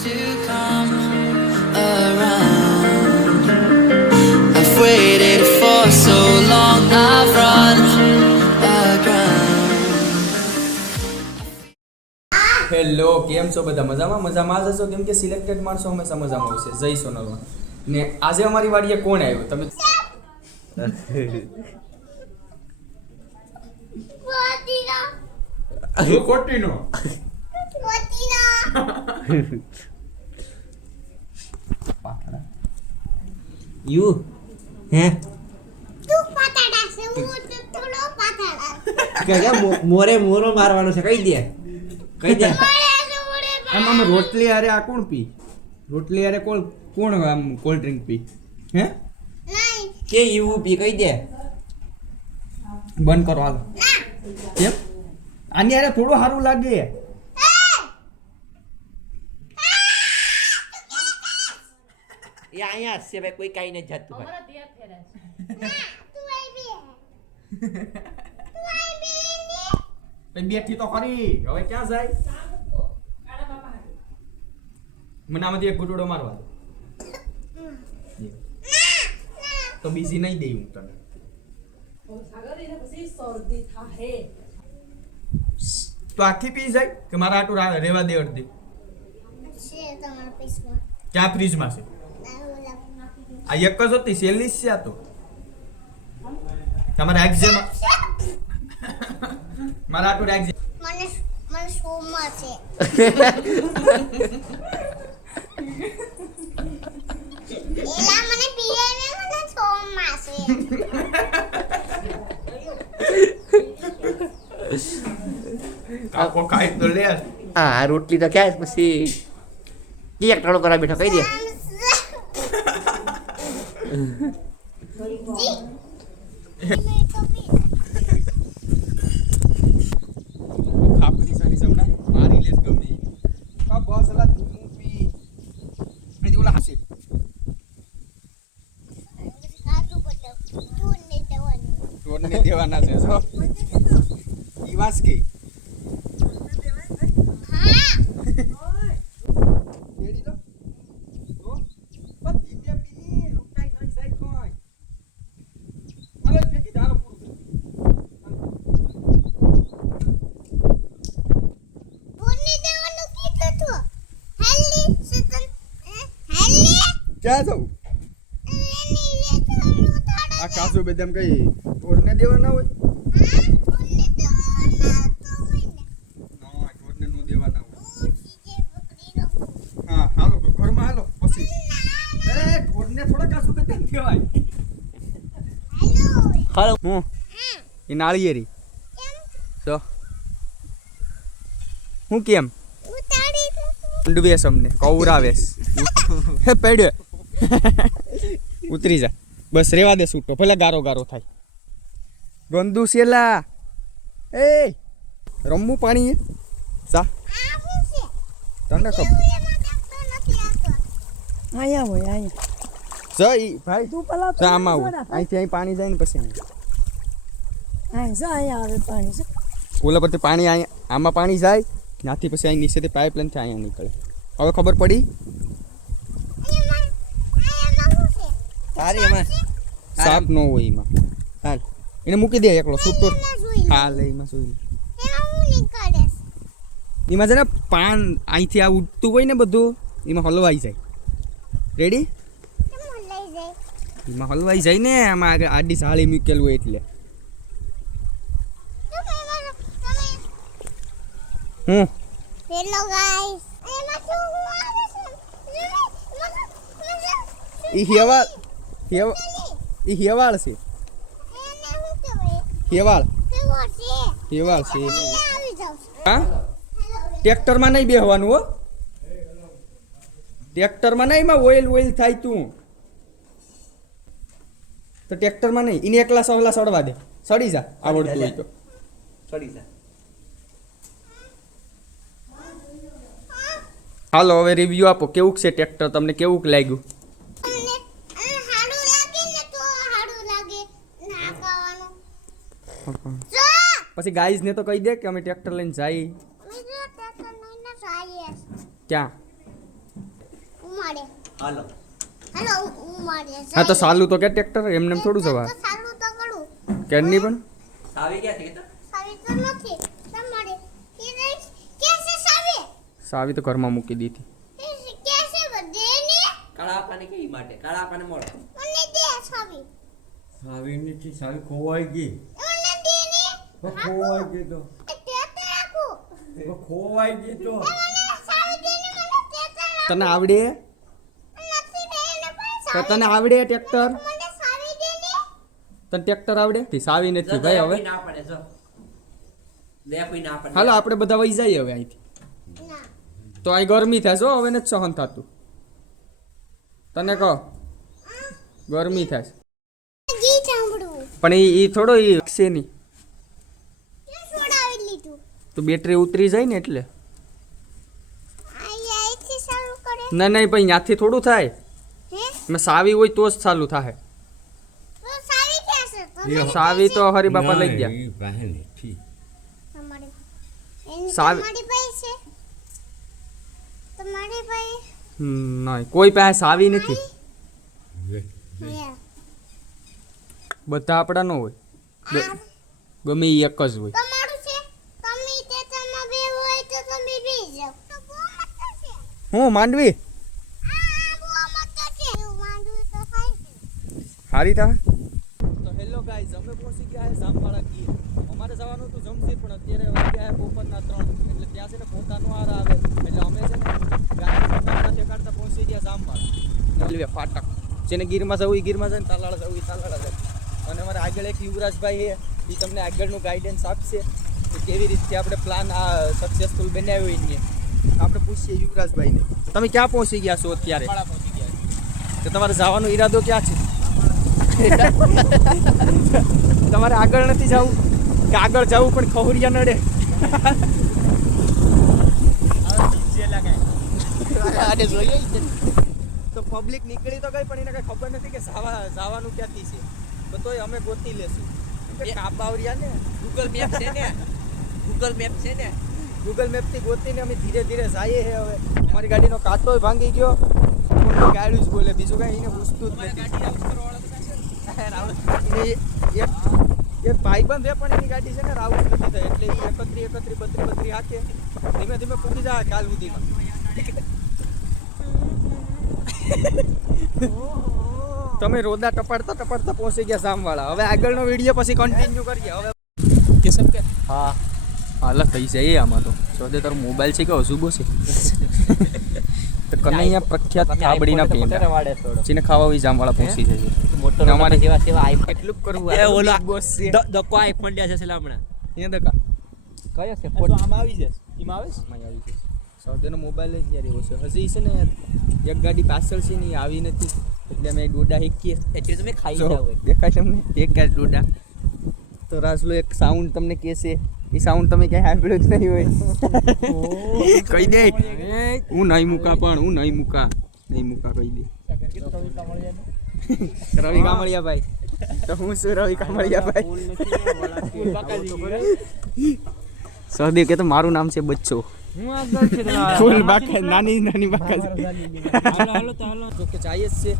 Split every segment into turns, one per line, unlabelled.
Hello કેમ છો બધા? મજામાં? મજામાં જ હશો? કેમ કે સિલેક્ટેડ માણસો હંમેશા મજામાં આવશે. જય સોનલમાં. ને આજે અમારી વાડીએ કોણ આવ્યું? તમે ખોટીનો
યુ હે? કે કે મોરે મોરો મારવાનો છે કહી દે. કહી દે.
આમ આમ રોટલી હારે આ કોણ પી? રોટલી હારે કોણ કોણ આમ કોલ્ડ ડ્રિંક પી? હે?
કે એવું પી કહી દે.
બંધ કરો હાલ. કેમ? આની હારે થોડું સારું લાગે.
અહીંયા જ છે ભાઈ કોઈ કાંઈ નહીં જતું ભાઈ.
ભાઈ બેઠી તો ખરી. હવે ક્યાં જાય? મને આમાંથી એક ગુટોડો મારવા દો. તો બીજી નહીં દઈ હું તને તો આખી પી જાય કે મારા આટું રેવા રહેવા દે અડધી? ક્યાં ફ્રીજમાં છે? આ એક જ હતી સેલી છે તો. તમારા એક્ઝેમ મારા આટું એક્ઝામ
મને મને શોમાં છે. એલા મને પીરાય મને શોમાં છે.
કાકો કાઈ તો લે.
આ રોટલી તો ક્યાં પછી. કેક ટાણો કરા બેઠો કહી દે.
ખાપરી સારી સવના મારી લેસ ગમે. આ બસ અલા ધીમું પી નહીં ઓલા હશે
નહીં દેવાનું
છે જો ઈ કે
હા
રેડી લો તો બસ ધીમે પી લુકાઈ નહીં જાય કોઈ અરે ફેંકી દારો પૂરું
તું નહીં દેવાનું કીધું તું હેલી સતન હેલી
ક્યાં જાઉં
એની વેચવાનું
આ કાસુ બદામ કઈ ઢોરને દેવાના હોય?
હા
હાલો ઘરમાં હાલો પછી. એ ઢોરને થોડા કાસુ બદામ કહેવાય
હાલો.
હું? એ નાળિયેરી તો? હું કેમ? ઊંડવેશ અમને કૌરાવેશ હે પેડ્યો. ઉતરી જા. બસ રેવા દે છૂટો ભલે ગારો ગારો થાય. ગંદુ શેલા. એ રમવું પાણી જા.
આ
તને ખબર.
અહીંયા હોય અહીંયા
જઈ ભાઈ
તું પેલા
જા આમાં આવું. અહીંથી અહીં પાણી જાય ને પછી અહીં.
જો અહીંયા આવે પાણી
ઓલા પરથી પાણી અહીંયા આમાં પાણી જાય ત્યાંથી પછી અહીં નીચેથી પાઇપલાઇનથી અહીંયા નીકળે. હવે ખબર પડી
એમાં એમાં શું
તારી એમાં.
સાપ નો હોય એમાં.
હાલ.
એને મૂકી દે એકલો છૂટો.
હાલ
હા લે. એમાં સુઈ લે.
એમાં હું
છે ને પાન અહીંથી આ ઉડતું હોય ને બધું એમાં હલવાઈ જાય. રેડી
કેમ લઈ જાય?
એમાં હલવાઈ જાય ને આમાં આગળ આડી સાળી મૂકેલું હોય એટલે. હું?
હેલો ગાઈસ એમાં શું હું આવે છે?
એ હેવાળ હેવ એ હેવાળ છે. હેવાળ હેવાળ છે. હા? ટ્રેક્ટરમાં નહીં બેહવાનું હો. ટ્રેક્ટરમાં નહીં એમાં ઓઇલ ઓઇલ થાય તું. તો ટ્રેક્ટરમાં નહીં. એને એકલા સહલા સડવા દે. સડી જા. આવડતું હોય તો.
સડી જા.
હાલો હવે રિવ્યુ આપો. કેવું છે ટ્રેક્ટર? તમને કેવું લાગ્યું
તમને અ, હારું લાગે ને તો હારું લાગે ના ખાવાનું જો
પછી ગાઈઝ ને તો કહી દે કે અમે ટ્રેક્ટર લઈને જઈ
મેં જો ટ્રેક્ટર લઈને જઈએ.
ક્યાં?
હાલો.
હાલો હું-
તો સાલું તો કે ટ્રેક્ટર? એમને એમ થોડું જવા કેરની પણ?
સાવી તો
સાવી તો નથી. તમારે એ કે છે સાવી?
સાવી તો ઘરમાં મૂકી દીધી.
સાવી
ખોવાઈ ગઈ. ખોવાઈ ગઈ તો. ખોવાઈ
રાખું
તને આવડે? તો તને આવડે ટ્રેક્ટર? તને ટ્રેક્ટર આવડે? થી સાવી નથી ભાઈ હવે.
ના પડે જો. દે કોઈ ના પડે.
હાલો આપણે બધા વહી જઈએ હવે અહીંથી. તો અહીં ગરમી થશે હો, હવે નથી સહન થતું. તને કહો. ગરમી થશે પણ એ એ થોડો એ છે નહીં. તો બેટરી ઉતરી જાય ને એટલે? ના નહીં ભાઈ ત્યાંથી થોડું થાય.
હે?
મેં સાવી હોય તો જ ચાલુ થાય.
સાવી
તો હરી બાપા લઈ ગયા. સાવી-
તમારી પાસે તમારી પાસે
હમ, નહીં કોઈ પાસે સાવી નથી. બધા આપણા ન હોય. ગમે એ એક જ હોય. હું માંડવી?
એવું માંડવું તો
હેલો ગાઈઝ અમે પહોંચી ગયા છે જામવાળા ગીર અમારે જવાનું હતું જમશીર પણ અત્યારે વાગ્યા છે બપોરના ત્રણ. એટલે ત્યાં છે ને પોતાનો આર આવે. એટલે અમે છે ને ગાડી કાઢતા પહોંચી ગયા જામવાળા રેલવે ફાટક. જેને ગીરમાં જવું એ ગીરમાં જાય ને તાલાળા જવું એ તાલાળા જાય અને અમારે આગળ એક યુવરાજભાઈ છે. એ તમને આગળનું ગાઈડન્સ આપશે કે કેવી રીતે આપણે પ્લાન આ સક્સેસફુલ બનાવ્યો એને. આપણે પૂછીએ યુવરાજભાઈને. તમે ક્યાં પહોંચી ગયા છો અત્યારે? તો તમારે જવાનો ઈરાદો ક્યાં છે? તમારે આગળ નથી જવું? કે આગળ જવું પણ ખવડિયા નડે? તો પબ્લિક નીકળી તો ગઈ પણ એને કઈ ખબર નથી કે જાવા જવાનું ક્યાંથી છે. તો તોય અમે ગોતી લેશું. કે કાપાવરિયા ને?
ગૂગલ મેપ છે ને. ગૂગલ મેપ છે ને.
ગૂગલ મેપથી ગોતીને અમે ધીરે ધીરે જઈએ છે હવે. અમારી ગાડીનો કાંટો ભાંગી ગયો. ગાડું જ બોલે. બીજું કાંઈ એને પૂછતું જ નથી. એક એક ભાઈબંધ છે પણ એની ગાડી છે ને રાઉન્ડ નથી થાય એટલે એ એકત્રી એકત્રી બત્રી બત્રી હાકે. ધીમે ધીમે પૂગી જાય કાલ સુધીમાં. તમે રોદા ટપાડતા ટપાડતા પહોંચી ગયા સામવાળા. હવે આગળનો વીડિયો પછી કન્ટિન્યુ કરીએ. હવે કે સબ કે? હા. હાલ થઈ જાય આમાં તો. સોદે તારો મોબાઈલ છે કે અશુભો છે? તો કનૈયા પ્રખ્યાત થાબડીના પેંડા જેને ખાવા વિજામ વાળા પહોંચી જાય
મોટો
અમારે
જેવા સેવા આઈફોન
કેટલું કરવું
એ ઓલા દકો આઈફોન લ્યા છે છેલ્લા હમણાં.
એ દકા
કયો છે?
આમાં આવી જાય એમાં આવે છે? આમાં આવી જાય સૌદેનો મોબાઈલ જ યાર એવો છે. હજી છે ને એક ગાડી પાછળ છે ને આવી નથી. એટલે અમે ડોડા હેકીએ.
એટલે તમે ખાઈ જાવ
દેખાય તમને એક ગાડી ડોડા. તો રાજલો એક સાઉન્ડ તમને કહેશે. એ સાઉન્ડ તમે ક્યાંય સાંભળ્યો જ નહીં હોય. કહી દે. હું નહીં મૂકા પણ હું નહીં મૂકા. નહીં મૂકા કહી દે. રવિ કામળિયા ભાઈ. તો હું શું રવિ કામળિયા ભાઈ. સહદેવ કે તો મારું નામ છે બચ્ચો. ફૂલ બાકા નાની નાની બાકા જો કે જાય જ છે.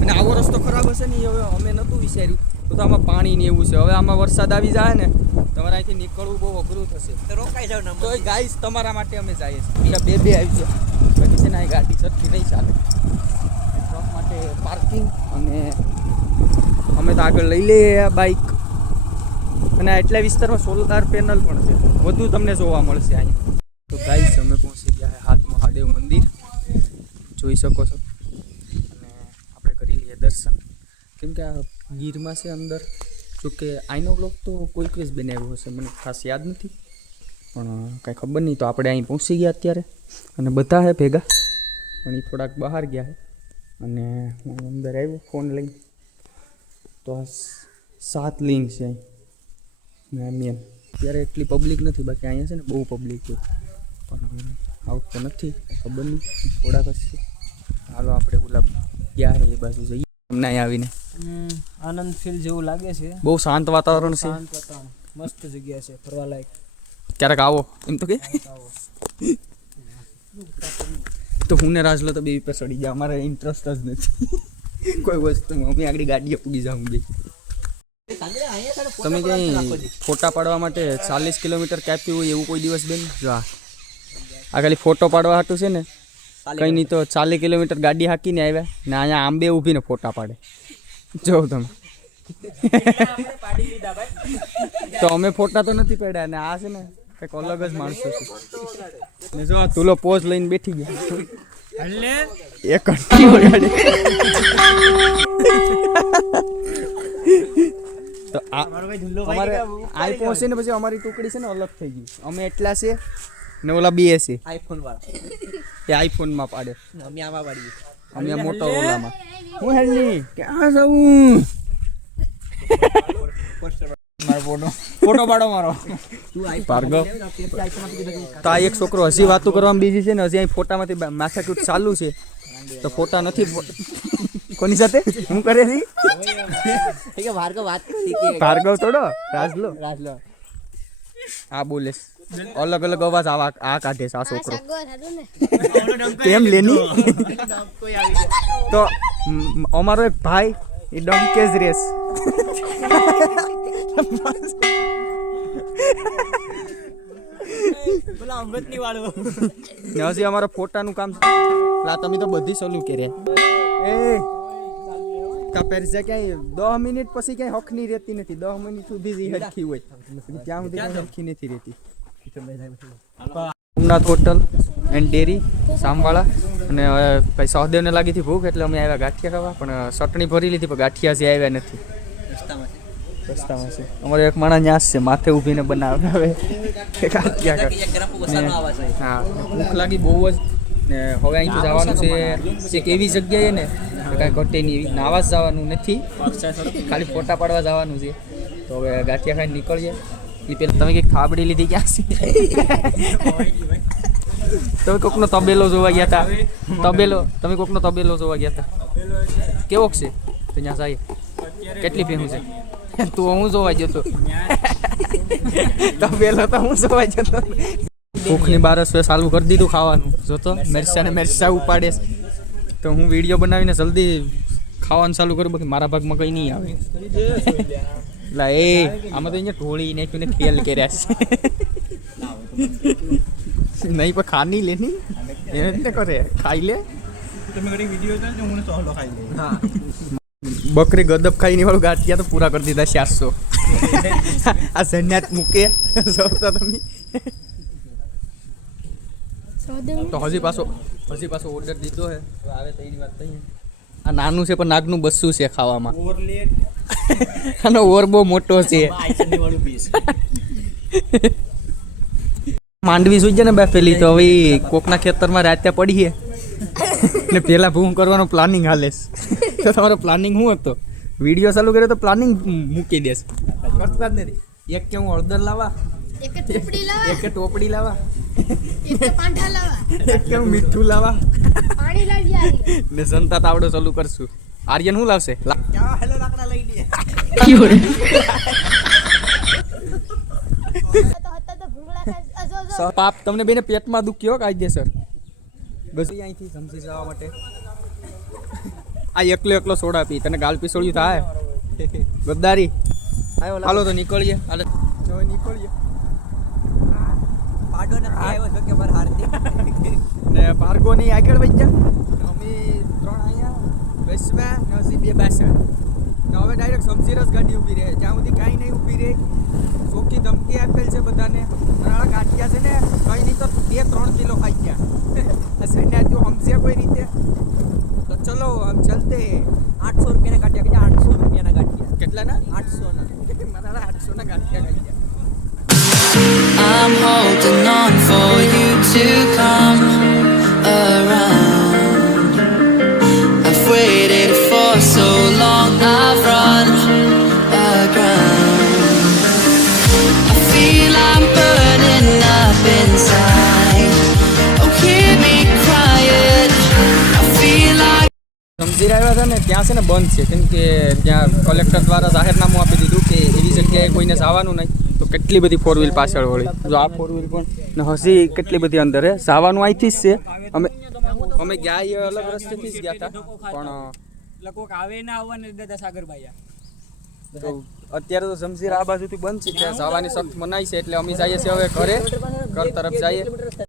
અને આવો રસ્તો ખરાબ હશે ને એ હવે અમે નહોતું વિચાર્યું. તો તો આમાં પાણી ને એવું છે. હવે આમાં વરસાદ આવી જાય ને તમારે અહીંથી નીકળવું બહુ અઘરું થશે.
રોકાઈ જાવ
તો ગાઈસ તમારા માટે અમે જઈએ છીએ. બે બે આવી છે બાકી છે ને અહીં ગાડી સરખી નહીં ચાલે. ટ્રક માટે પાર્કિંગ અને અમે તો આગળ લઈ લઈએ આ બાઇક અને એટલા વિસ્તારમાં સોલાર પેનલ પણ છે. વધુ તમને જોવા મળશે અહીંયા. તો ગાઈસ અમે પહોંચી ગયા છે હાથ મહાદેવ મંદિર. જોઈ શકો છો. અને આપણે કરી લઈએ દર્શન. કેમ કે આ ગીરમાં છે અંદર. જોકે આઈનો બ્લોક તો કોઈક કોઈ જ બનાવ્યો હશે, મને ખાસ યાદ નથી. પણ કાંઈ ખબર નહીં, તો આપણે અહીં પહોંચી ગયા અત્યારે. અને બધા હે ભેગા. પણ એ થોડાક બહાર ગયા હે. અને હું અંદર આવ્યો, ફોન લઈને. તો આ સાત લિંક છે અહીં. મેમિયન અત્યારે એટલી પબ્લિક નથી, બાકી અહીંયા છે ને બહુ પબ્લિક છે. પણ આવું તો નથી, ખબર નહીં. થોડાક જ છે. હાલો, આપણે ઓલા ગયા એ બાજુ જઈએ. અમને અહીંયા આવીને.
આનંદ ફીલ જેવું લાગે છે.
બહુ શાંત વાતાવરણ છે.
શાંત વાતાવરણ મસ્ત જગ્યા છે ફરવા લાયક
ક્યારેક આવો એમ તો કે. તો હું ને રાજલો તો બે પર સડી જાય અમારે ઇન્ટરેસ્ટ જ નથી. કોઈ વસ્તુમાં અમે આગળ ગાડીએ પૂગી જાઉં બે તમે ક્યાંય ફોટા પાડવા માટે ચાલીસ કિલોમીટર કાપ્યું હોય એવું કોઈ દિવસ બેન? જો આ. આ ખાલી ફોટો પાડવા હાટું છે ને કંઈ નહીં તો ચાલીસ કિલોમીટર ગાડી હાકીને આવ્યા ને અહીંયા આંબે ઊભીને ફોટા પાડે. જો તમે. તો અમે ફોટા તો નથી પાડ્યા ને આ છે ને કંઈક અલગ જ માણસો છે. ને જો તુલો પોઝ લઈને બેઠી ગયા. એક તો આ અમારે આઈ પહોંચે ને પછી અમારી ટુકડી છે ને અલગ થઈ ગઈ. અમે એટલા છે ને ઓલા બીએસી
આઈફોન વાળા.
એ આઈફોનમાં પાડે.
અમે આમાં પાડીએ
અમે આ મોટા ઓલામાં. હું હેન્ડી ક્યાં જવું મારો ફોટો. ફોટો પાડો મારો. ભાર્ગવ. તો આ એક છોકરો હજી વાતો કરવામાં બીજી છે ને હજી અહીં ફોટામાંથી માથાકૂટ ચાલુ છે. તો ફોટા નથી કોની સાથે? હું કરે છે?
કે ભાર્ગવ વાત કરી
ભાર્ગવ થોડો? રાજલો.
રાજલો.
હા બોલે. અલગ અલગ અવાજ આવા આ કાઢે છે આ છોકરો. કેમ લેની તો અમારો એક ભાઈ એ
રેસની વાળો.
ને હજી અમારા ફોટાનું કામ લા તમે તો બધી સોલ્યુ કર્યા એ કા પેરસે ક્યાંય? દસ મિનિટ પછી ક્યાંય હખની રહેતી નથી. દસ મિનિટ સુધી જ હરખી હોય. ત્યાં સુધી હરખી નથી રહેતી. સોમનાથ હોટલ એન્ડ ડેરી સામવાળા. અને હવે ભાઈ સહદેવને લાગી હતી ભૂખ એટલે અમે આવ્યા ગાંઠિયા ખાવા પણ ચટણી ભરી લીધી પણ ગાંઠિયા હજી આવ્યા નથી. રસ્તામાં છે. અમારે એક માણસ ન્યાસ છે માથે ઊભીને બનાવે. ગાંઠિયા હા ભૂખ લાગી બહુ જ. ને હવે અહીંથી જવાનું છે એક એવી જગ્યાએ ને કાંઈ ઘટે નહીં. નાવા જ જવાનું નથી. ખાલી ફોટા પાડવા જવાનું છે. તો હવે ગાંઠિયા ખાઈને નીકળીએ. પેલા તમે કંઈક થાબડી લીધી ક્યાં છે? તમે કોકનો તબેલો જોવા ગયા હતા તબેલો, તમે કોકનો તબેલો જોવા ગયા હતા કેવો છે? ત્યાં સાહેબ, કેટલી ફેમસ છે? તું હું જોવા ગયો તો? તબેલો તો હું જોવા ગયો તો. ભૂખની બારસ ચાલુ કરી દીધું ખાવાનું. જોતો મેરસા ને મેરસા ઉપાડે તો હું વીડિયો બનાવીને જલ્દી ખાવાનું ચાલુ કરું. બાકી મારા ભાગમાં કંઈ નહીં આવે. લા એ આમાં તો અહીંયા ઢોળી ને ને ખેલ કર્યા છે. નહીં પણ ખાની લે નહીં. એને જ ને કરે ખાઈ લે. બકરી ગદબ ખાઈને વાળું ગાંઠિયા તો પૂરા કરી દીધા ચારસો. આ સન્યાત મૂકે જોતા તમે. તો હજી પાછો હજી પાછો ઓર્ડર દીધો હે આવે તો એની વાત થઈ. આ નાનું છે પણ નાગનું બસ્સું છે ખાવામાં. આનો ઓર બહુ મોટો છે. માંડવી સુઈ ને બે પેલી તો હવે કોકના ખેતરમાં રાત્યા પડીએ. ને પેલા ભૂમ કરવાનો પ્લાનિંગ હાલે તો તમારો પ્લાનિંગ શું હતો? વીડિયો ચાલુ કર્યો તો પ્લાનિંગ મૂકી દેશ. કરતા જ નથી. એક કે હું હળદર લાવવા
એક ટુકડી લાવા.
એક કે ટોપડી લાવવા
લાવા.
એક કે હું મીઠું લાવવા
પાણી લાવી આવી.
ને જનતા તાવડો ચાલુ કરશું. આર્યન શું લાવશે? લા-
તો હતા તો ભૂંગળા ખાય અજો અજો
સ- પાપ તમને બેને પેટમાં દુખ્યો કાયદેસર? બસ અહીંથી સમજી જવા માટે. આ એકલો એકલો સોડા પી. તને ગાલ પીસોડ્યું થાય? ગદ્દારી. હાલો તો નીકળીએ. હાલો. જો નીકળીએ.
ને આવ્યો કે મારા હાર્દિક.
ને ભાર્ગો ની આગળ વહી ગયા અમે ત્રણ અહીંયા વૈશ્વા ને હજી બે બાસણ તો હવે ડાયરેક્ટ સમજીરસ ગાડી ઊભી રહે. જ્યાં સુધી કાંઈ નહીં ઊભી રહે ચોખ્ખી ધમકી આપેલ છે બધાને. નાળા ગાંઠિયા છે ને કંઈ નહીં તો બે ત્રણ કિલો ખાઈ ગયા. સૈન્ય તું સમજે કોઈ રીતે? તો ચલો આમ ચલતે.
આઠસો રૂપિયાના કાઢ્યા કે આઠસો રૂપિયાના ગાંઠિયા
કેટલાના?
આઠસો ના
મારા આઠસોના કાઢ્યા ગયા.
I'm holding on for you to come
મંદિર આવ્યા હતા ને ત્યાં છે ને બંધ છે. કેમ કે ત્યાં કલેક્ટર દ્વારા જાહેરનામું આપી દીધું કે એવી જગ્યાએ કોઈને જવાનું નહીં તો કેટલી બધી ફોર વ્હીલ પાછળ વળી. જો આ ફોર વ્હીલ પણ હજી કેટલી બધી અંદર હે. જવાનું અહીંથી જ છે. અમે અમે ગયા એ અલગ રસ્તેથી જ ગયા હતા. પણ
લોકો આવે ના આવવાને દાદા સાગરભાઈ
અત્યારે તો જમશીર આ બાજુથી બંધ છે. ત્યાં જવાની સખ્ત મનાય છે એટલે અમે જઈએ છીએ હવે ઘરે. ઘર તરફ જઈએ.